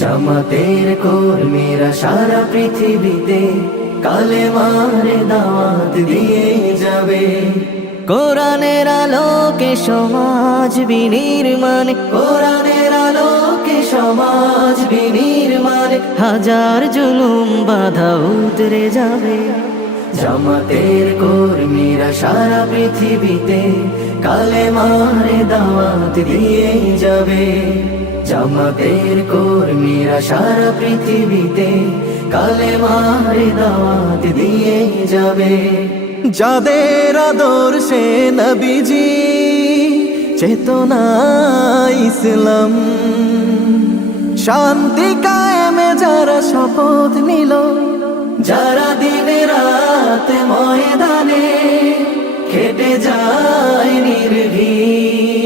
জামাতের কর্মীরা সারা পৃথিবীতে কালেমার দাওয়াত দিয়ে যাবে। কোরআনের আলোকে সমাজ বিনির্মাণ, কোরআনের আলোকে সমাজ বিনির্মাণ, হাজার জুলুম বাধা উতরে যাবে। জামাতের কর্মীরা সারা পৃথিবীতে কালেমার দাওয়াত দিয়ে যাবে। জামাতের কর্মীরা সারা পৃথিবীতে কালেমার দাওয়াত দিয়ে যাবে। যাদের আদর্শে নবীজি চেতনা ইসলাম, শান্তি কায়েমে যারা শপথ নিল, যারা দিনে রাতে ময়দানে খেটে যায় নির্ভীক,